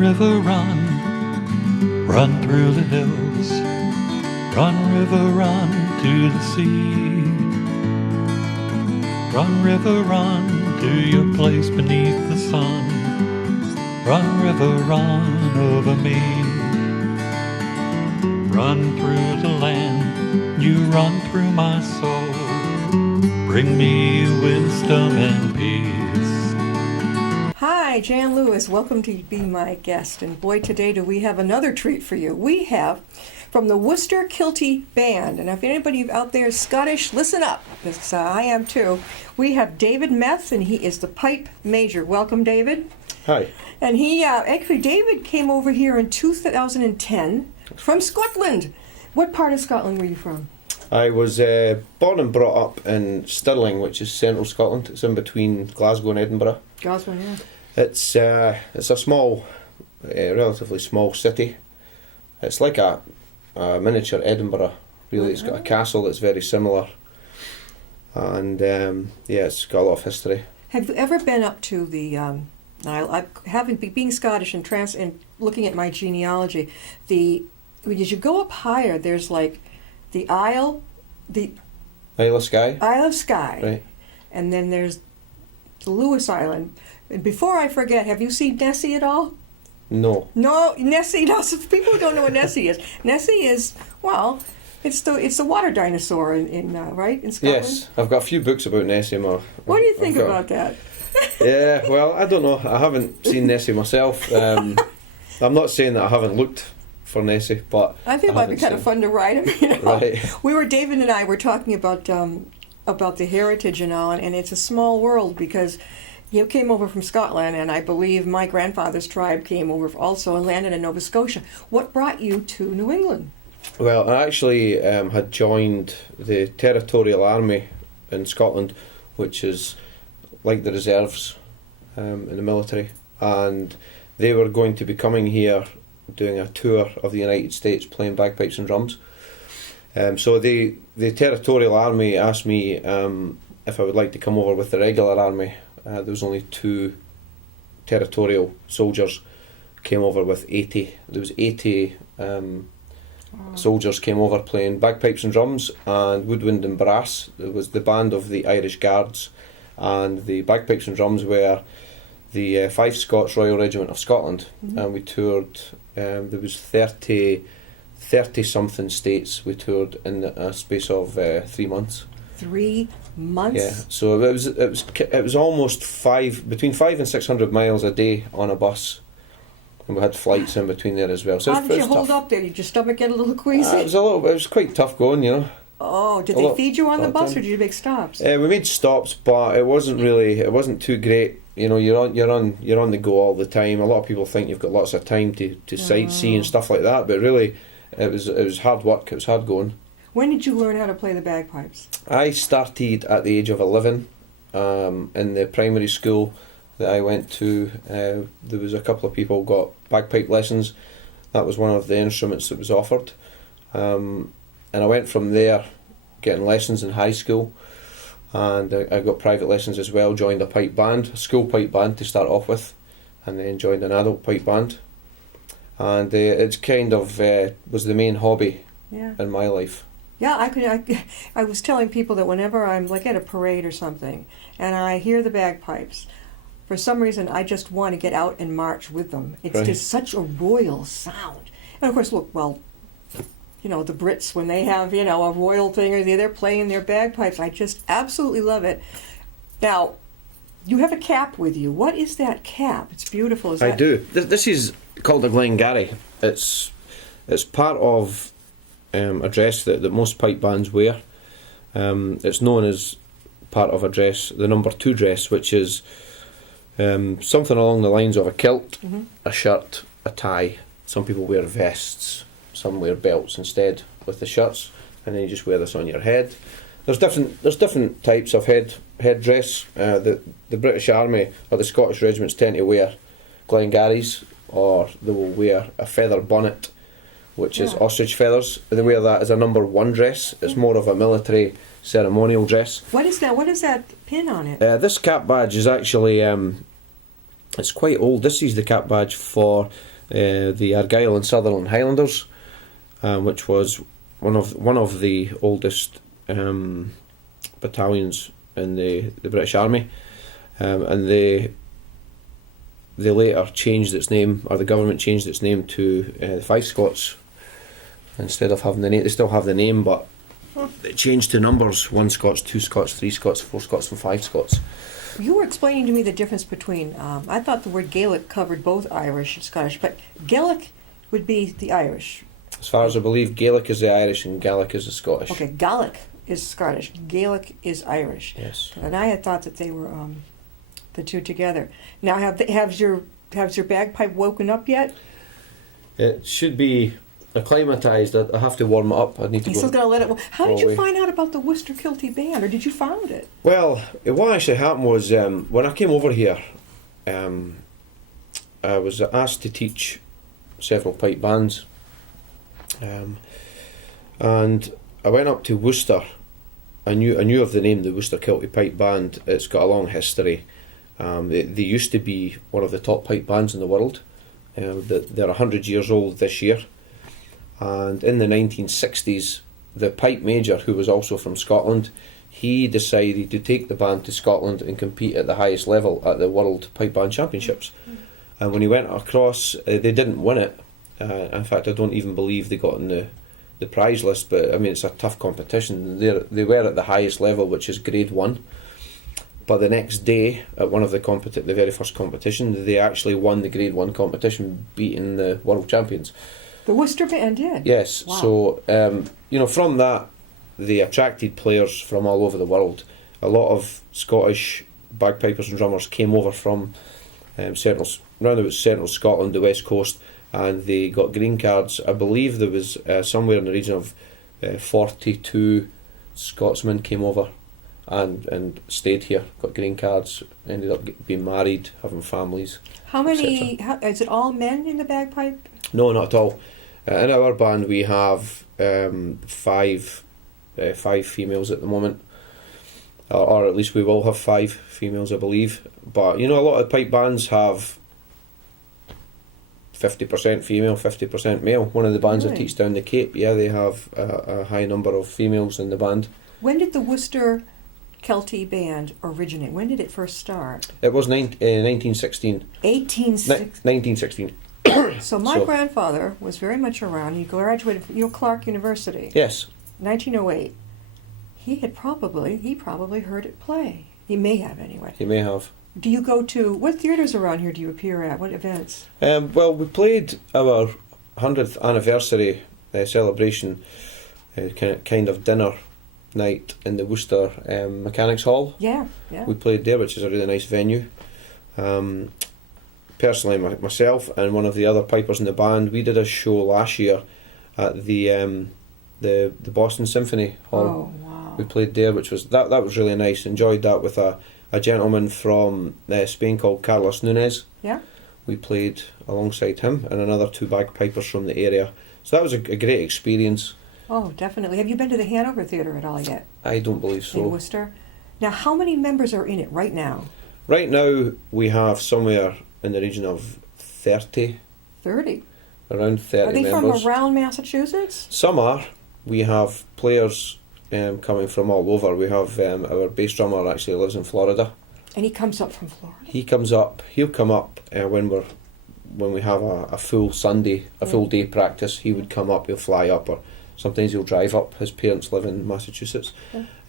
river, run through the hills. Run, river, run to the sea. Run, river, run to your place beneath the sun. Run, river, run over me. Run through the land, you run through my soul. Bring me wisdom and peace. Hi, Jan Lewis. Welcome to be my guest. And boy, today do we have another treat for you. We have from the Worcester Kilty Band. And if anybody out there is Scottish, listen up, because I am too. We have David Moth, and he is the pipe major. Welcome, David. Hi. And David came over here in 2010 from Scotland. What part of Scotland were you from? I was born and brought up in Stirling, which is central Scotland. It's in between Glasgow and Edinburgh. Glasgow, yeah. It's a small, relatively small city. It's like a miniature Edinburgh, really. It's got a castle that's very similar. And it's got a lot of history. Have you ever been up to the... I haven't, being Scottish and looking at my genealogy, as you go up higher, there's like the Isle of Skye. Isle of Skye. Right. And then there's the Lewis Island. And before I forget, have you seen Nessie at all? No. No, Nessie. No, so people who don't know what Nessie is. Nessie is, well, it's the water dinosaur in Scotland. Yes, I've got a few books about Nessie. What do you think about that? Yeah, well, I don't know. I haven't seen Nessie myself. I'm not saying that I haven't looked for Nessie, but I think it might be kind of fun to ride him. Right. David and I were talking about the heritage and all, and it's a small world because you came over from Scotland, and I believe my grandfather's tribe came over also and landed in Nova Scotia. What brought you to New England? Well, I actually had joined the Territorial Army in Scotland, which is like the reserves in the military, and they were going to be coming here doing a tour of the United States playing bagpipes and drums. So the Territorial Army asked me if I would like to come over with the regular army. There was only 2 territorial soldiers came over with 80. There was 80 soldiers came over playing bagpipes and drums and woodwind and brass. It was the band of the Irish Guards, and the bagpipes and drums were the 5 Scots Royal Regiment of Scotland. Mm-hmm. And we toured, there was 30 something states we toured in a space of 3 months. 3 months? Yeah, so it was almost between 500 and 600 miles a day on a bus, and we had flights in between there as well. So how did you hold up there? Did your stomach get a little queasy? It was quite tough going, you know. Oh, did they feed you on the bus, or did you make stops? We made stops, but it wasn't too great. You know, you're on the go all the time. A lot of people think you've got lots of time to sightsee and stuff like that, but really, it was hard work. It was hard going. When did you learn how to play the bagpipes? I started at the age of 11 in the primary school that I went to. There was a couple of people got bagpipe lessons. That was one of the instruments that was offered. And I went from there, getting lessons in high school, and I got private lessons as well. Joined a school pipe band to start off with, and then joined an adult pipe band. And it's kind of was the main hobby in my life. Yeah, I was telling people that whenever I'm like at a parade or something, and I hear the bagpipes, for some reason I just want to get out and march with them. It's just such a royal sound. And of course, look, well, you know, the Brits, when they have, you know, a royal thing, or they're playing their bagpipes, I just absolutely love it. Now, you have a cap with you. What is that cap? It's beautiful. I do. This is called a Glengarry. It's part of a dress that most pipe bands wear. It's known as part of a dress, the number 2 dress, which is something along the lines of a kilt, a shirt, a tie. Some people wear vests. Some wear belts instead with the shirts, and then you just wear this on your head. There's different types of headdress. The British Army or the Scottish regiments tend to wear Glengarries, or they will wear a feather bonnet, which is ostrich feathers. They wear that as a number 1 dress. It's more of a military ceremonial dress. What is that? What is that pin on it? This cap badge is actually it's quite old. This is the cap badge for the Argyll and Sutherland Highlanders, which was one of the oldest battalions in the British Army, and they later changed its name, or the government changed its name to the Five Scots instead of having the name. They still have the name, but it changed to numbers: 1 Scots, 2 Scots, 3 Scots, 4 Scots, and 5 Scots. You were explaining to me the difference between, I thought the word Gaelic covered both Irish and Scottish, but Gaelic would be the Irish. As far as I believe, Gaelic is the Irish and Gaelic is the Scottish. Okay, Gaelic is Scottish, Gaelic is Irish. Yes. And I had thought that they were the two together. Now, has your bagpipe woken up yet? It should be acclimatised. I have to warm it up. I need to You go. still got to let it. How did you away. find out about the Worcester Kilty Band, or did you found it? Well, what actually happened was when I came over here, I was asked to teach several pipe bands, and I went up to Worcester. I knew of the name, the Worcester Kilty Pipe Band. It's got a long history. They used to be one of the top pipe bands in the world. They're 100 years old this year. And in the 1960s, the pipe major, who was also from Scotland, he decided to take the band to Scotland and compete at the highest level at the World Pipe Band Championships. And when he went across, they didn't win it. In fact, I don't even believe they got in the prize list, but I mean, it's a tough competition. They were at the highest level, which is Grade 1. But the next day, at one of the very first competition, they actually won the Grade 1 competition, beating the world champions. The Worcester Band did? Yes. Wow. So, from that, they attracted players from all over the world. A lot of Scottish bagpipers and drummers came over from round about central Scotland, the west coast, and they got green cards. I believe there was somewhere in the region of 42 Scotsmen came over and stayed here, got green cards, ended up being married, having families. How many, is it all men in the bagpipe? No, not at all. In our band we have 5 females at the moment, or at least we will have 5 females, I believe. But a lot of pipe bands have 50% female, 50% male. One of the bands I Really? teach down the Cape, they have a high number of females in the band. When did the Worcester Kelty Band originate? When did it first start? It was 1916. 1860. 1916. So my grandfather was very much around. He graduated from Clark University, Yes. 1908. He probably heard it play. He may have anyway. He may have. Do you go to, what theaters around here do you appear at? What events? Well, we played our 100th anniversary celebration, kind of dinner night in the Worcester Mechanics Hall. Yeah. We played there, which is a really nice venue. Personally, myself and one of the other pipers in the band, we did a show last year at the Boston Symphony Hall. Oh, wow. We played there, which was that was really nice. Enjoyed that with a gentleman from Spain called Carlos Nunez. Yeah. We played alongside him and another 2 bagpipers from the area. So that was a great experience. Oh, definitely. Have you been to the Hanover Theatre at all yet? I don't believe In so. Worcester? Now, how many members are in it right now? Right now, we have somewhere in the region of 30, 30. around 30 Are they members. from around Massachusetts? Some are. We have players coming from all over. We have our bass drummer actually lives in Florida. And he comes up from Florida. He'll come up when we have a full Sunday, full day practice. He would come up, he'll fly up, or sometimes he'll drive up. His parents live in Massachusetts.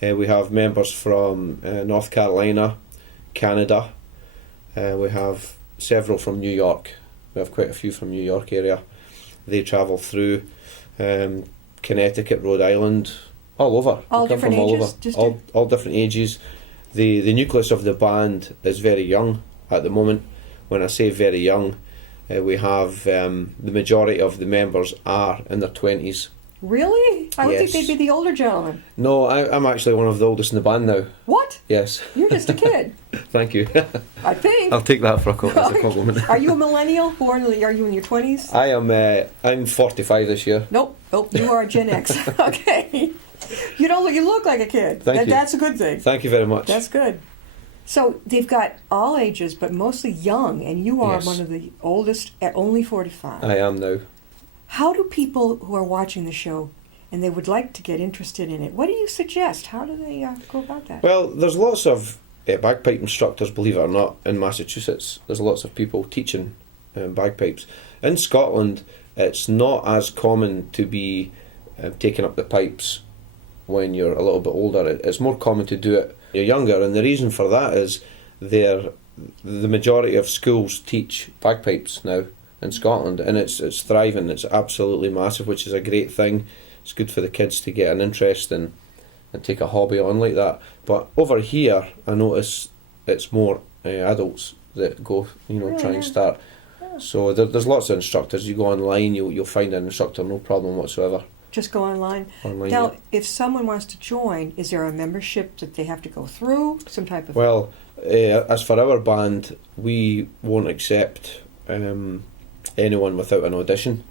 We have members from North Carolina, Canada. We have several from New York. We have quite a few from New York area. They travel through Connecticut, Rhode Island, all over. All They come different from ages? all over. All different ages. The nucleus of the band is very young at the moment. When I say very young, we have the majority of the members are in their 20s. Really? I would think Yes. they'd be the older gentlemen. No, I'm actually one of the oldest in the band now. What? Yes. You're just a kid. Thank you. I think. I'll take that as a compliment. Are you a millennial? Are you in your 20s? I am. I'm 45 this year. Nope. You are a Gen X. Okay. You look like a kid. Thank you. That's a good thing. Thank you very much. That's good. So they've got all ages, but mostly young, and you are Yes. one of the oldest at only 45. I am now. How do people who are watching the show and they would like to get interested in it, what do you suggest? How do they go about that? Well, there's lots of bagpipe instructors, believe it or not, in Massachusetts. There's lots of people teaching bagpipes. In Scotland, it's not as common to be taking up the pipes when you're a little bit older. It's more common to do it when you're younger, and the reason for that is the majority of schools teach bagpipes now in Scotland, and it's thriving. It's absolutely massive, which is a great thing. It's good for the kids to get an interest and take a hobby on like that. But over here, I notice it's more adults that go, try and start. Yeah. So there's lots of instructors. You go online, you'll find an instructor, no problem whatsoever. Just go online. Online, Now, yeah. if someone wants to join, is there a membership that they have to go through? Some type of... Well, as for our band, we won't accept anyone without an audition.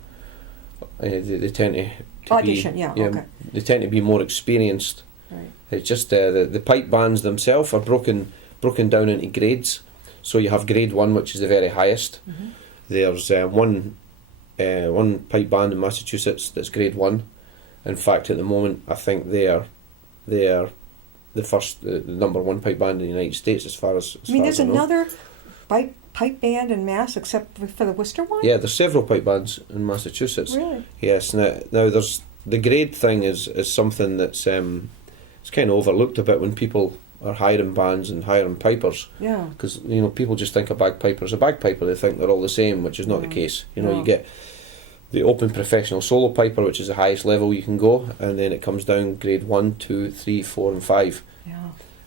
They tend to Audition, be, okay. They tend to be more experienced. Right. It's just the pipe bands themselves are broken down into grades. So you have grade 1, which is the very highest. Mm-hmm. There's one pipe band in Massachusetts that's grade 1. In fact, at the moment, I think they are the first, the number 1 pipe band in the United States as far as there's I know. another pipe band in Mass except for the Worcester one? Yeah, there's several pipe bands in Massachusetts. Really? Yes. Now there's the grade thing is something that's it's kind of overlooked a bit when people are hiring bands and hiring pipers. Yeah. Because people just think a bagpiper is a bagpiper. They think they're all the same, which is not the case. You get the open professional solo piper, which is the highest level you can go, and then it comes down grade 1, 2, 3, 4 and 5. Yeah.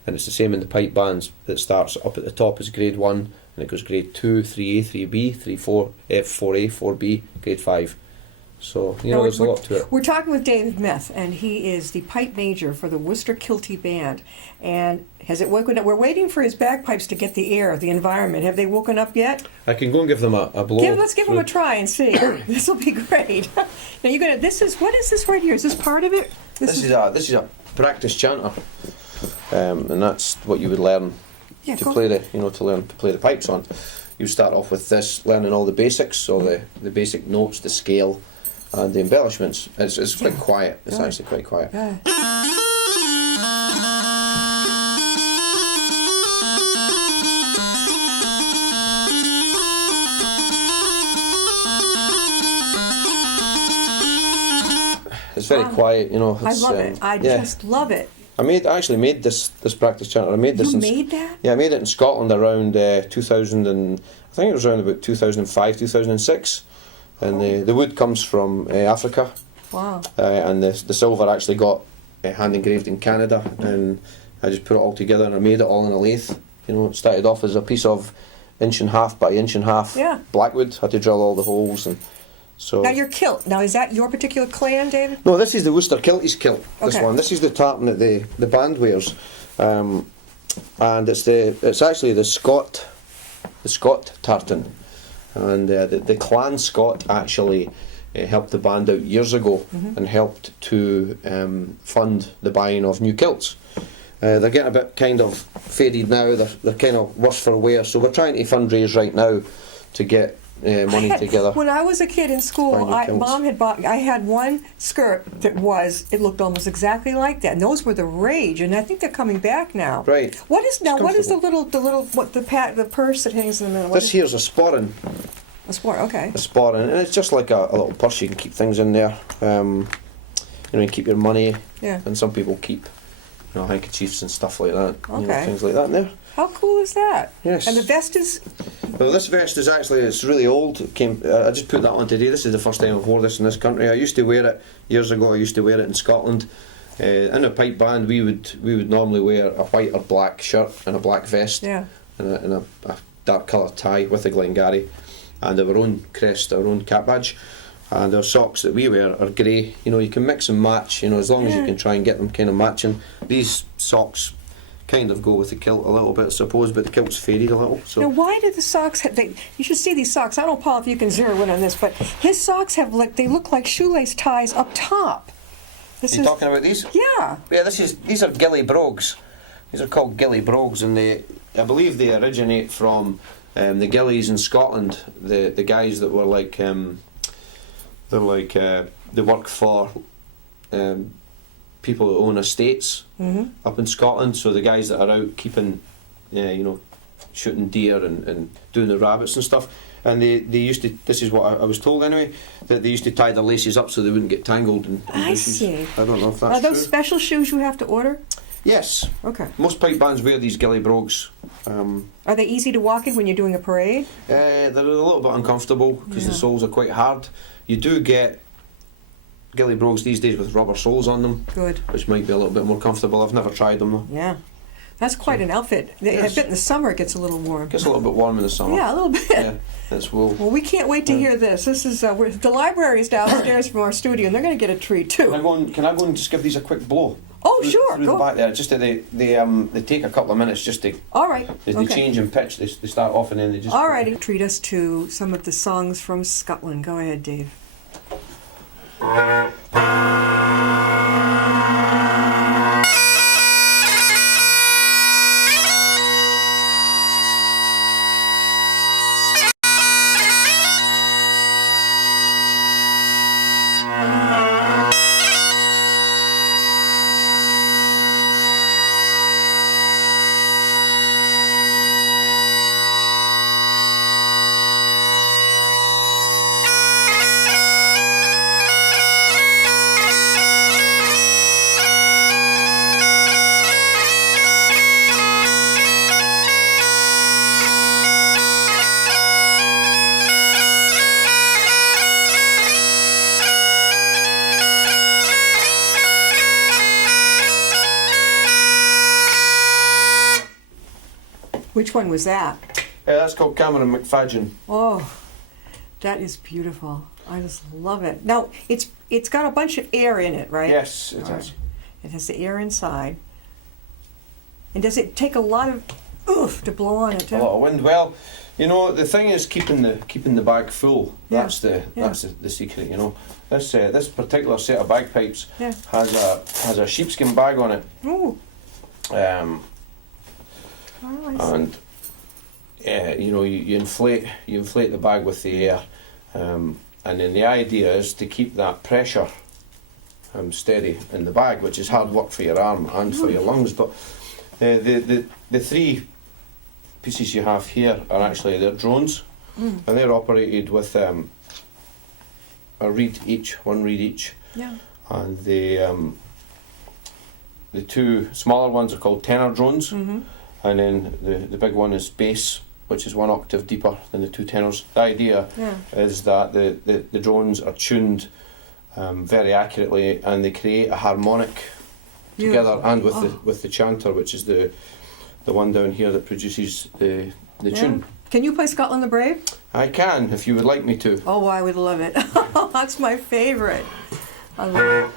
And it's the same in the pipe bands. That starts up at the top as grade 1, and it goes grade 2, 3A, 3B, 3, 4, F, 4A, 4B, grade 5. So, there's a lot to it. We're talking with David Moth, and he is the pipe major for the Worcester Kilty Band. And has it woken up? We're waiting for his bagpipes to get the air, the environment. Have they woken up yet? I can go and give them a blow. Let's give them a try and see. This will be great. Now what is this right here? Is this part of it? This is a practice chanter, and that's what you would learn to play the pipes on. You start off with this, learning all the basics, so the basic notes, the scale, and the embellishments. It's quite quiet. It's actually quite quiet. Yeah. It's very quiet, I love it. I just love it. I actually made this practice chanter. I made this. You made that? Yeah, I made it in Scotland around 2000 and I think it was around about 2005, 2006. And the wood comes from Africa. Wow. And the silver actually got hand engraved in Canada, and I just put it all together and I made it all in a lathe. It started off as a piece of 1.5 by 1.5 blackwood. Had to drill all the holes, and so. Now your kilt. Now is that your particular clan, David? No, this is the Worcester Kilties kilt. This Okay. one. This is the tartan that the band wears, and it's actually the Scott tartan, and the Clan Scott actually helped the band out years ago and helped to fund the buying of new kilts. They're getting a bit kind of faded now. They're kind of worse for wear. So we're trying to fundraise right now to get money together. When I was a kid in school, Mom had bought. I had one skirt that it looked almost exactly like that, and those were the rage. And I think they're coming back now. Right. What is the purse that hangs in the middle? This here's a sporran. A sport, okay. A sporran, and it's just like a little purse. You can keep things in there. You keep your money. Yeah. And some people keep, handkerchiefs and stuff like that. Okay. Things like that in there. How cool is that? Yes. And the vest is. Well, this vest is it's really old. I just put that on today. This is the first time I've wore this in this country. I used to wear it years ago. I used to wear it in Scotland. In a pipe band, we would normally wear a white or black shirt and a black vest. Yeah. And a dark coloured tie with a Glengarry, and our own crest, our own cap badge. And our socks that we wear are grey. You can mix and match. As long as you can try and get them kind of matching. These socks kind of go with the kilt a little bit, I suppose, but the kilt's faded a little. So. Now, why did the socks have? You should see these socks. I don't know, Paul, if you can zero in on this, but his socks they look like shoelace ties up top. You talking about these? Yeah. Yeah, these are gilly brogues. These are called gilly brogues, and I believe they originate from the Gillies in Scotland. The guys that were like they work for people who own estates up in Scotland. So the guys that are out keeping, shooting deer and doing the rabbits and stuff. And they used to, this is what I was told anyway, that they used to tie their laces up so they wouldn't get tangled in bushes. See. I don't know if that's Are those true. special shoes you have to order? Yes. Okay. Most pipe bands wear these ghillie brogues. Are they easy to walk in when you're doing a parade? They're a little bit uncomfortable because the soles are quite hard. You do get ghillie brogues these days with rubber soles on them. Good. Which might be a little bit more comfortable. I've never tried them though. Yeah. That's quite an outfit. Yes. I bet in the summer it gets a little warm. It gets a little bit warm in the summer. Yeah, a little bit. Yeah, that's wool. Well, we can't wait to hear this. This is the library is downstairs from our studio, and they're going to get a treat too. Can I go and just give these a quick blow? Oh, through, sure. Through Go. the back there. Just that they take a couple of minutes just to. All right. They Okay. change in pitch. They start off and then they just. All righty. Treat us to some of the songs from Scotland. Go ahead, Dave. Which one was that? Yeah, that's called Cameron McFadgen. Oh, that is beautiful. I just love it. Now, it's got a bunch of air in it, right? Yes, it All has. right. It has the air inside. And does it take a lot of oof to blow on it A too? lot of wind. Well, the thing is keeping the bag full. Yeah. That's the secret. This particular set of bagpipes Yeah. has a sheepskin bag on it. Ooh. Oh, I see. And you inflate the bag with the air, and then the idea is to keep that pressure steady in the bag, which is hard work for your arm and for your lungs. But the three pieces you have here are actually they're drones, and they're operated with a reed each, one reed each. Yeah. And the two smaller ones are called tenor drones. And then the big one is bass, which is one octave deeper than the two tenors. The idea is that the drones are tuned very accurately, and they create a harmonic together, and with the chanter, which is the one down here that produces the tune. Can you play Scotland the Brave? I can, if you would like me to. Oh, I would love it. That's my favorite. I love it.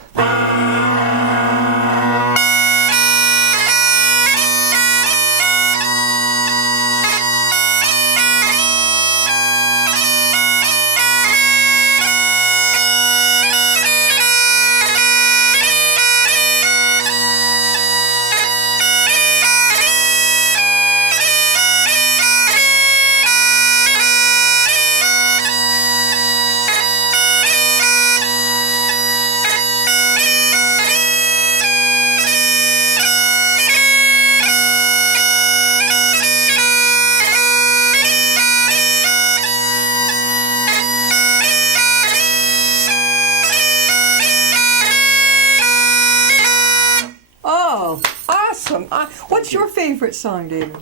Oh, awesome. What's your favorite song, David?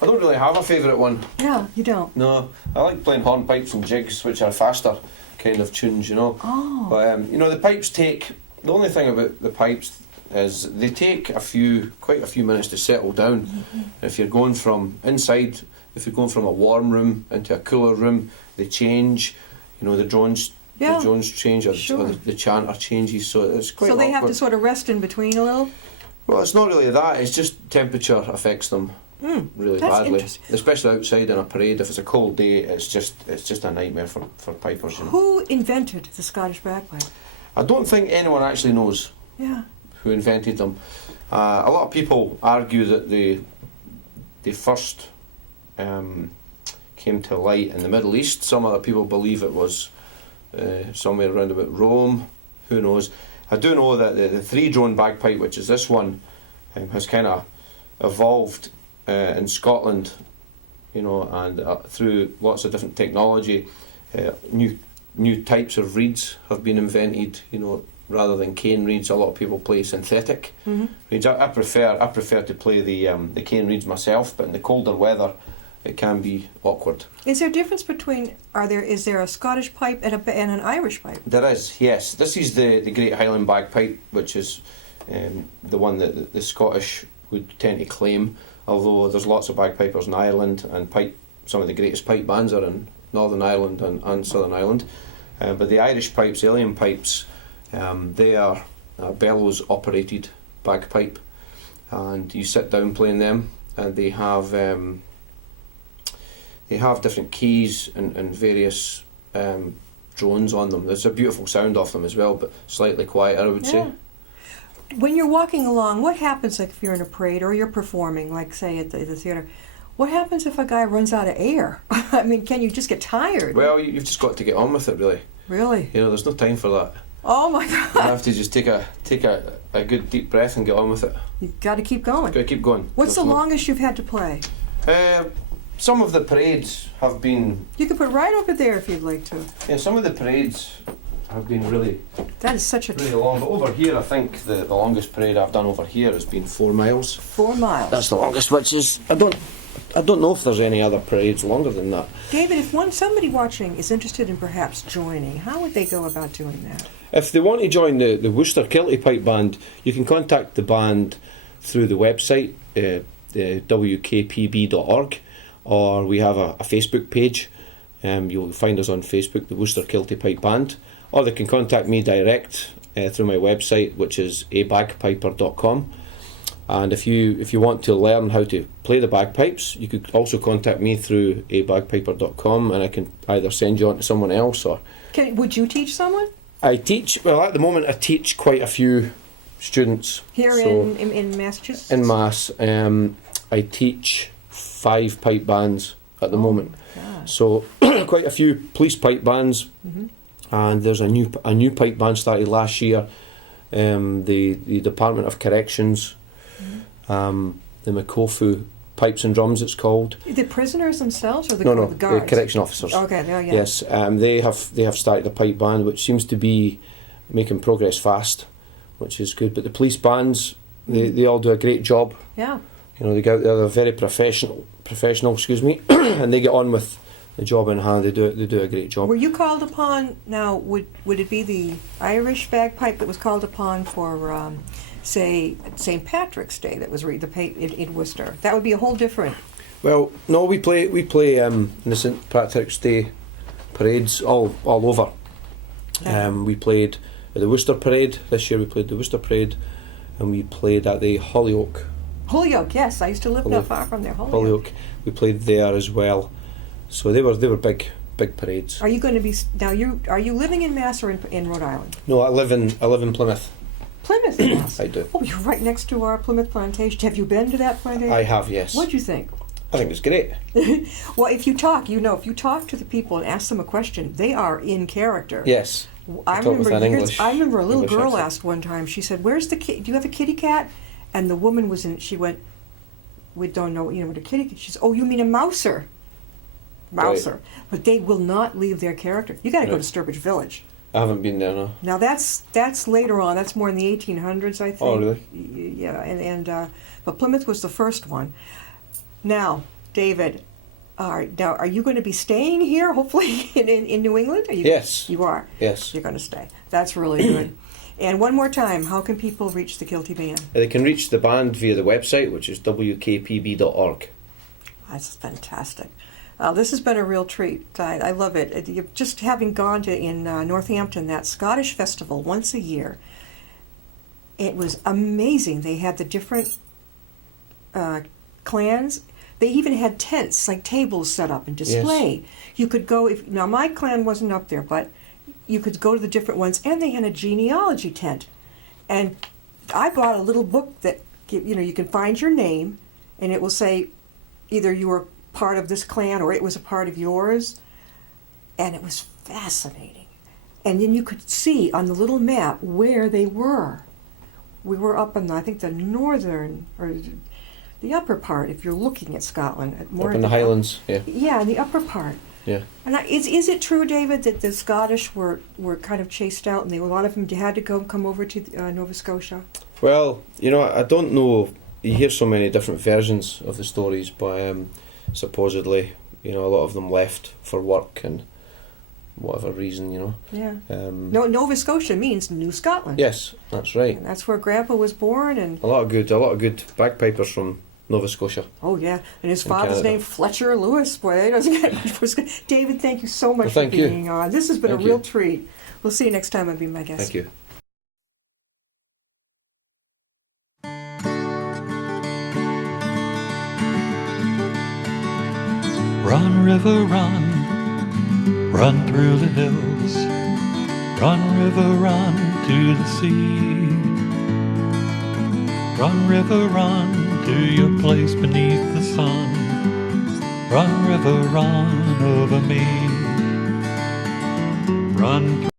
I don't really have a favourite one. Yeah, you don't. No, I like playing hornpipes and jigs, which are faster kind of tunes, Oh. But the pipes take. The only thing about the pipes is they take quite a few minutes to settle down. If you're going from inside, if you're going from a warm room into a cooler room, they change. The drones. Yeah. The drones change, or Sure. the chanter changes, so it's quite. So they have to awkward. sort of rest in between a little? Well, it's not really that. It's just temperature affects them really That's badly, interesting. especially outside in a parade. If it's a cold day, it's just a nightmare for pipers. Who invented the Scottish bagpipe? I don't think anyone actually knows Yeah. who invented them. A lot of people argue that they first came to light in the Middle East. Some other people believe it was somewhere around about Rome. Who knows? I do know that the three-drone bagpipe, which is this one, has kind of evolved in Scotland, you know, and through lots of different technology, new types of reeds have been invented. You know, rather than cane reeds, a lot of people play synthetic reeds. I prefer to play the cane reeds myself, but in the colder weather, it can be awkward. Is there a difference between, is there a Scottish pipe and an Irish pipe? There is, yes. This is the Great Highland Bagpipe, which is the one that the Scottish would tend to claim, although there's lots of bagpipers in Ireland, and some of the greatest pipe bands are in Northern Ireland and Southern Ireland. But the Irish pipes, alien pipes, they are a bellows-operated bagpipe, and you sit down playing them, and they have different keys and various drones on them. There's a beautiful sound off them as well, but slightly quieter, I would say. When you're walking along, what happens, like if you're in a parade or you're performing, like say at the theater, what happens if a guy runs out of air? I mean, can you just get tired? Well, you've just got to get on with it, really. Really? You know, there's no time for that. Oh my God! You have to just take a good deep breath and get on with it. You've got to keep going. Got to keep going. What's the longest you've had to play? Some of the parades have been... You can put right over there if you'd like to. Yeah, some of the parades have been really... That is such a... really long. But over here, I think the longest parade I've done over here has been 4 miles. 4 miles. That's the longest, which is... I don't know if there's any other parades longer than that. David, if somebody watching is interested in perhaps joining, how would they go about doing that? If they want to join the Worcester Kilty Pipe Band, you can contact the band through the website, wkpb.org, or we have a Facebook page. You'll find us on Facebook, the Worcester Kilty Pipe Band, or they can contact me direct through my website, which is abagpiper.com. And if you want to learn how to play the bagpipes, you could also contact me through abagpiper.com, and I can either send you on to someone else or... Would you teach someone? I teach, well at the moment I teach quite a few students. Here in Massachusetts? In Mass. I teach 5 pipe bands at the moment. God. So quite a few police pipe bands, and there's a new pipe band started last year. The Department of Corrections, the Makofu Pipes and Drums, it's called. The prisoners themselves, or the No, the guards? the correction officers. Okay, yeah. Yes, they have started a pipe band which seems to be making progress fast, which is good. But the police bands, they all do a great job. Yeah. You know, they're very professional, and they get on with the job in hand. They do a great job. Were you called upon? Now, would it be the Irish bagpipe that was called upon for, say, St. Patrick's Day that was in Worcester? That would be a whole different. Well, no, we play in the St. Patrick's Day parades all over. Yeah. We played at the Worcester Parade this year. We played the Worcester Parade, and we played at the Hollyoak. Hollyoak, yes, I used to live not far from there. Hollyoak. We played there as well. So they were big parades. Are you going to be now? Are you living in Mass or in Rhode Island? No, I live in Plymouth. Plymouth, Mass. I do. Oh, you're right next to our Plymouth plantation. Have you been to that plantation? I have, yes. What'd you think? I think it's great. Well, if you talk to the people and ask them a question, they are in character. Yes. I remember a little girl asked one time. She said, "Where's the do you have a kitty cat?" And the woman was in. She went, "We don't know, what a kitty." She said, "Oh, you mean a mouser?" Mouser. Right. But they will not leave their character. You got to go to Sturbridge Village. I haven't been there, no. Now that's later on. That's more in the 1800s, I think. Oh, really? Yeah, but Plymouth was the first one. Now, David, are you going to be staying here? Hopefully in New England? Yes. You are. Yes. You're going to stay. That's really good. And one more time, how can people reach the Kilty Band? They can reach the band via the website, which is wkpb.org. That's fantastic. This has been a real treat. I love it. Just having gone to in Northampton, that Scottish festival once a year, it was amazing. They had the different clans. They even had tents, like tables set up and display. Yes. You could go, now my clan wasn't up there, but you could go to the different ones, and they had a genealogy tent. And I bought a little book that, you can find your name, and it will say, either you were part of this clan or it was a part of yours, and it was fascinating. And then you could see on the little map where they were. We were up in, I think, the northern, or the upper part, if you're looking at Scotland. More Up in the Highlands, yeah. Yeah, in the upper part. Yeah. And is it true, David, that the Scottish were kind of chased out, and a lot of them had to come over to Nova Scotia? Well, I don't know. You hear so many different versions of the stories, but supposedly, a lot of them left for work and whatever reason, Yeah. Nova Scotia means New Scotland. Yes, that's right. And that's where Grandpa was born, and A lot of good bagpipers from Nova Scotia. oh yeah, and his In father's Canada. name Fletcher Lewis. Boy, that doesn't get much worse. David, thank you so much Well, thank for you. being on. This has been Thank a real you. treat. We'll see you next time on Be My Guest. Thank you. Run, river, run, run through the hills. Run, river, run to the sea. Run, river, run to your place beneath the sun. Run, river, run over me. Run